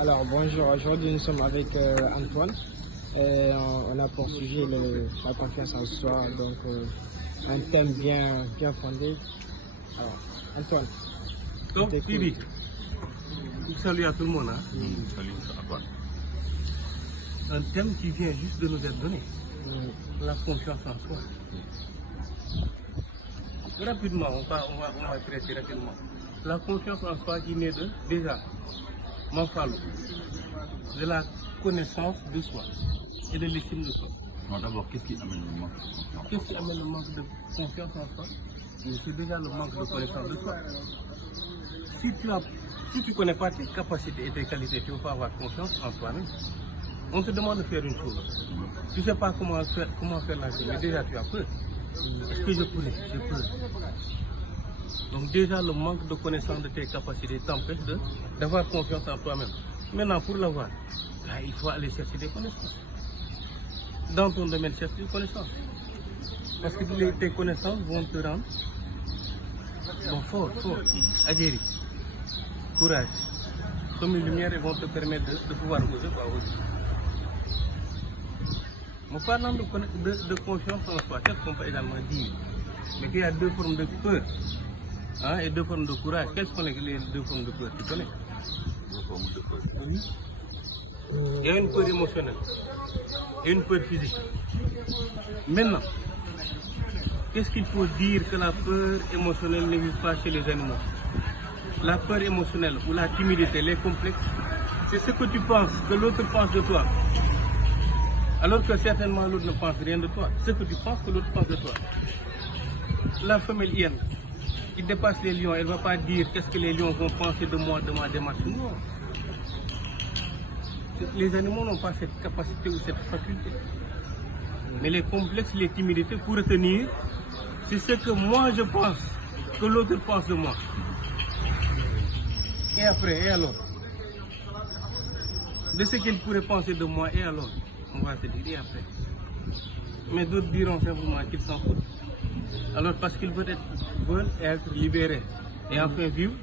Alors bonjour, aujourd'hui nous sommes avec Antoine. On a pour sujet la confiance en soi, donc un thème bien fondé. Alors Antoine. Donc Bibi, salut à tout le monde. Hein? Salut à toi. Un thème qui vient juste de nous être donné. La confiance en soi. Rapidement, on va traiter rapidement. La confiance en soi qui naît de, déjà, de la connaissance de soi et de l'estime de soi. D'abord, qu'est-ce qui amène le manque de confiance? Qu'est-ce qui amène le manque de confiance en soi? C'est déjà le manque de connaissance de soi. Si tu ne connais pas tes capacités et tes qualités, tu ne peux pas avoir confiance en toi-même. On te demande de faire une chose. Tu ne sais pas comment faire la chose, mais déjà tu as peur. Est-ce que je pourrais? J'ai peur. Donc déjà le manque de connaissance de tes capacités t'empêche d'avoir confiance en toi-même. Maintenant pour l'avoir, il faut aller chercher des connaissances. Dans ton domaine, cherche des connaissances. Parce que tes connaissances vont te rendre fort, aguerri, courage, comme une lumière, et vont te permettre de pouvoir oser. En parlant de confiance en soi, qu'est-ce qu'on peut également dire? Mais qu'il y a deux formes de peur et deux formes de courage. Quelles sont les deux formes de peur? Tu connais? Deux formes de peur. Oui. Il y a une peur émotionnelle et une peur physique. Maintenant, qu'est-ce qu'il faut dire que la peur émotionnelle n'existe pas chez les animaux? La peur émotionnelle ou la timidité, les complexes, c'est ce que tu penses, que l'autre pense de toi. Alors que certainement l'autre ne pense rien de toi. Ce que tu penses que l'autre pense de toi. La femelle hyène, qui dépasse les lions, elle ne va pas dire qu'est-ce que les lions vont penser de moi, de ma démarche. Non. Les animaux n'ont pas cette capacité ou cette faculté. Mais les complexes, les timidités, pour retenir, c'est ce que moi je pense, que l'autre pense de moi. Et après, et alors? De ce qu'il pourrait penser de moi, et alors? On va te dire, et après? Mais d'autres diront simplement qu'ils s'en foutent. Alors parce qu'ils veulent être libérés et enfin vivre,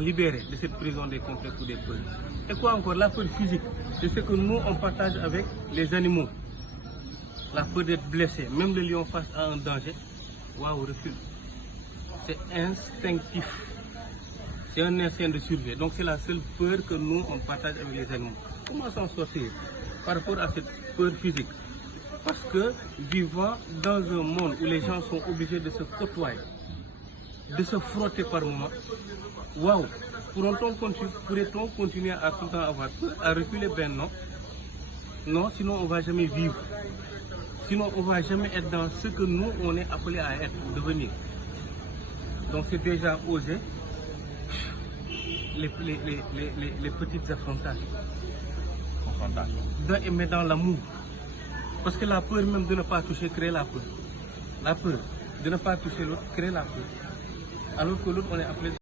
libérés de cette prison des complexes ou des peurs. Et quoi encore? La peur physique, c'est ce que nous on partage avec les animaux. La peur d'être blessé, même le lion face à un danger, recule. C'est instinctif. C'est un instinct de survie. Donc c'est la seule peur que nous on partage avec les animaux. Comment s'en sortir par rapport à cette peur physique? Parce que vivant dans un monde où les gens sont obligés de se côtoyer, de se frotter par moments, pourrait-on continuer à tout le temps avoir peur, à reculer? Ben non. Non, sinon on ne va jamais vivre. Sinon on ne va jamais être dans ce que nous on est appelé à être, devenir. Donc c'est déjà oser les petites affrontages. Mais dans l'amour. Parce que la peur même de ne pas toucher crée la peur. La peur de ne pas toucher l'autre crée la peur. Alors que l'autre on est appelé